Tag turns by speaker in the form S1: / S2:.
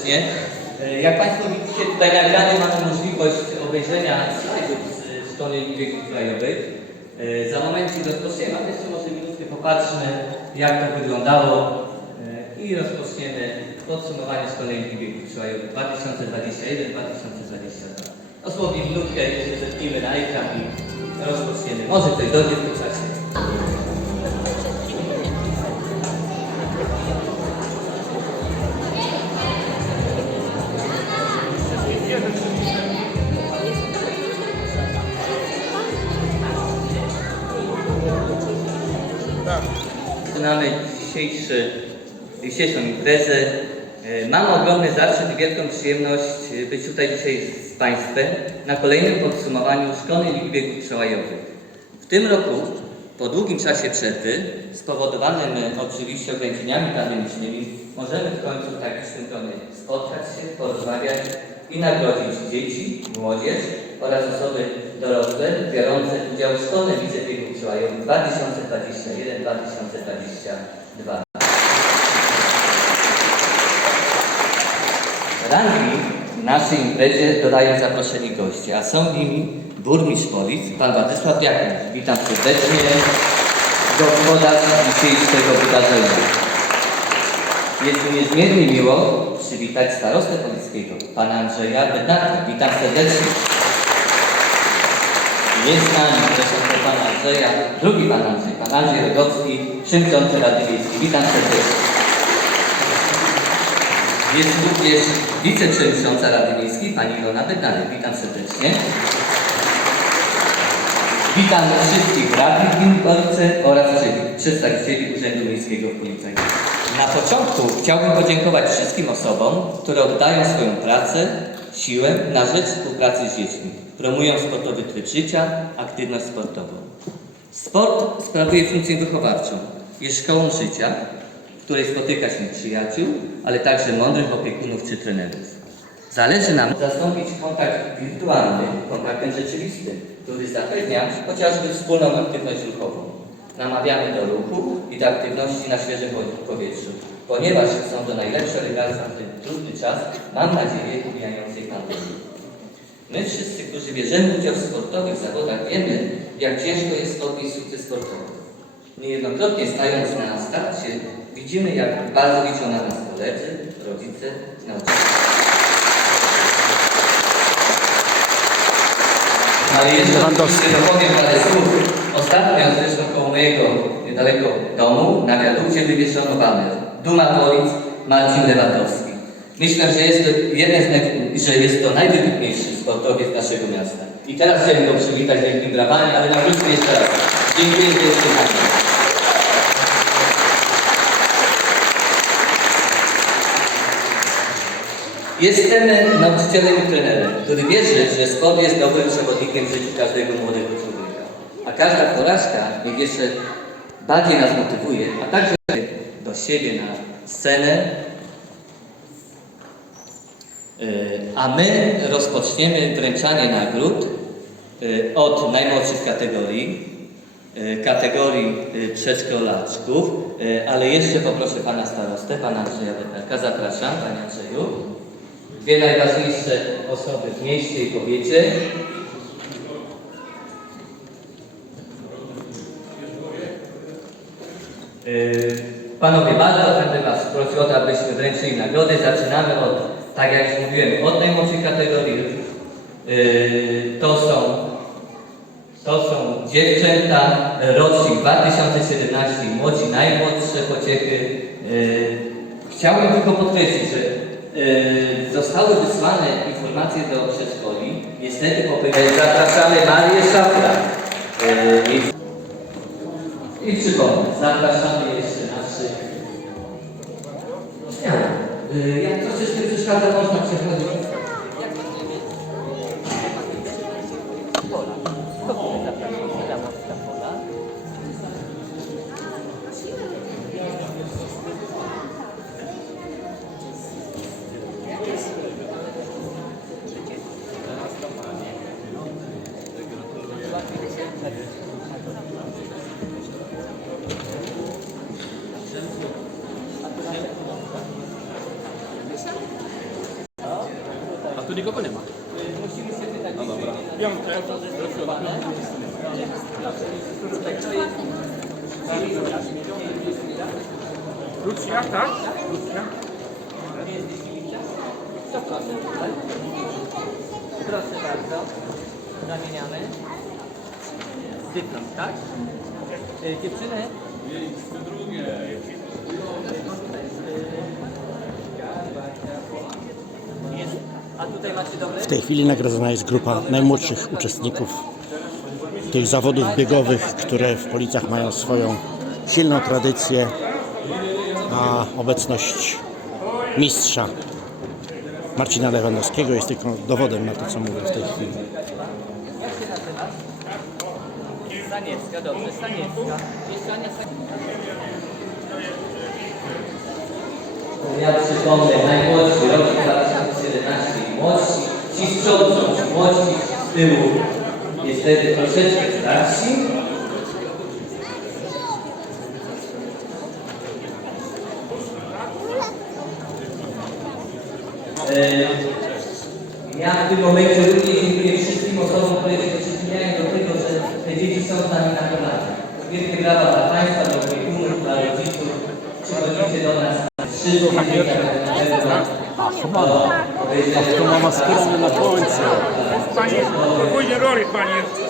S1: serdecznie. E, Jak Państwo widzicie, tutaj na ekranie mamy możliwość obejrzenia slajdów z strony biegów krajowych. E, Za momencik rozpoczniemy, ale jeszcze może minutkę popatrzmy, jak to wyglądało e, i rozpoczniemy podsumowanie szkoleń biegów krajowych 2021-2022. Dosłownie minutkę jeszcze zerknijmy na ekran i rozpoczniemy. Może ktoś dojdzie w tym czasie. Zaczynamy dzisiejszy, dzisiejszą imprezę. E, Mam ogromny zaszczyt i wielką przyjemność e, być tutaj dzisiaj z Państwem na kolejnym podsumowaniu Szkolnej Ligi Biegów Przełajowych. W tym roku, po długim czasie przerwy, spowodowanym oczywiście ograniczeniami pandemicznymi, możemy w końcu tak w tym spotkać się, porozmawiać i nagrodzić dzieci, młodzież oraz osoby dorosłe biorące udział w Szkolnej Lidze Biegów Przełajowych 2021-2022. Rangi naszej imprezie dodają zaproszeni goście, a są nimi burmistrz Polic, pan Władysław Jakub. Witam serdecznie, gospodarz dzisiejszego wydarzenia. Jest mi niezmiernie miło przywitać starostę polickiego, pana Andrzeja Bednarka. Witam serdecznie. Jest z nami zresztą pana Andrzeja, drugi pan Andrzej, pan Andrzej Rogowski, przewodniczący Rady Miejskiej. Witam serdecznie. Jest również wiceprzewodnicząca Rady Miejskiej, pani Ilona Bednarek. Witam serdecznie. Witam wszystkich radnych w Police oraz przedstawicieli Urzędu Miejskiego w Policach. Na początku chciałbym podziękować wszystkim osobom, które oddają swoją pracę, siłę na rzecz współpracy z dziećmi. Promują sportowy tryb życia, aktywność sportową. Sport sprawuje funkcję wychowawczą. Jest szkołą życia, w której spotyka się przyjaciół, ale także mądrych opiekunów czy trenerów. Zależy nam zastąpić kontakt wirtualny kontaktem rzeczywistym, który zapewnia chociażby wspólną aktywność ruchową. Namawiamy do ruchu i do aktywności na świeżym po- powietrzu, ponieważ są to najlepsze lekarstwa w ten trudny czas, mam nadzieję, ubijającej pandemii. My wszyscy, którzy bierzemy udział w sportowych zawodach, wiemy, jak ciężko jest odnieść sukces sportowy. Niejednokrotnie stając na starcie, widzimy, jak bardzo liczą na nas koledzy, rodzice, nauczyciele. Ale jeszcze oczywiście dopowiem parę słów. Ostatnio zresztą koło mojego niedaleko domu na wiadukcie wywieszono baner. Duma Polic, Marcin Lewatowski. Myślę, że jest to jeden z że jest to najwybitniejszy sportowiec naszego miasta. I teraz chciałem go przywitać wielkim brawami, ale nawróćmy jeszcze raz. Dziękuję, że jesteście z nami. Jestem nauczycielem i trenerem, który wierzy, że sport jest dobrym przewodnikiem w życiu każdego młodego człowieka. A każda porażka niech jeszcze bardziej nas motywuje, a także do siebie na scenę. Yy, A my rozpoczniemy wręczanie nagród yy, od najmłodszych kategorii, yy, kategorii przedszkolaczków, ale jeszcze poproszę pana starostę, pana Andrzeja Bednarka. Zapraszam, panie Andrzeju. Dwie najważniejsze osoby w mieście i powiecie. Yy, Panowie, bardzo będę Was prosił o to, abyśmy wręczyli nagrody. Zaczynamy od, tak jak już mówiłem, od najmłodszej kategorii. Yy, To są, to są dziewczęta, rocznik 2017, młodzi, najmłodsze pociechy. Yy, Chciałbym tylko podkreślić, że zostały wysłane informacje do przedszkoli. Niestety po pytaniu zapraszamy Marię Szafra. Jej i przypomnę, zapraszamy jeszcze naszych. Y, Jak troszeczkę przeszkadza, można przechodzić.
S2: Tu nikogo nie ma.
S1: Musimy się pytać, no
S2: dobra. Piąte. Lucja, tak? Lucja.
S1: To proszę tutaj. Proszę bardzo. Zamieniamy. Dyplom, tak? Y, dziewczyny? Jest. A tutaj macie dobre?
S3: W tej chwili nagradzana jest grupa najmłodszych uczestników tych zawodów biegowych, które w Policach mają swoją silną tradycję, a obecność mistrza Marcina Lewandowskiego jest tylko dowodem na to, co mówię w tej chwili.
S1: Jak się nazywasz? Staniecka, dobrze, Staniecka. Ja przypomnę, najmłodszy rok 2017 i młodsi. Ci z przodu są ci młodsi, z tyłu troszeczkę starsi. E, Ja w tym momencie również dziękuję wszystkim osobom, które się przyczyniają do tego, że te dzieci są z nami na kolacjach. Wielkie brawa dla Państwa, dla opiekunów, dla rodziców. Przychodzicie do nas wszystkich
S3: To mama skromny na końcu.
S2: Pani, podwójny rolik, panie.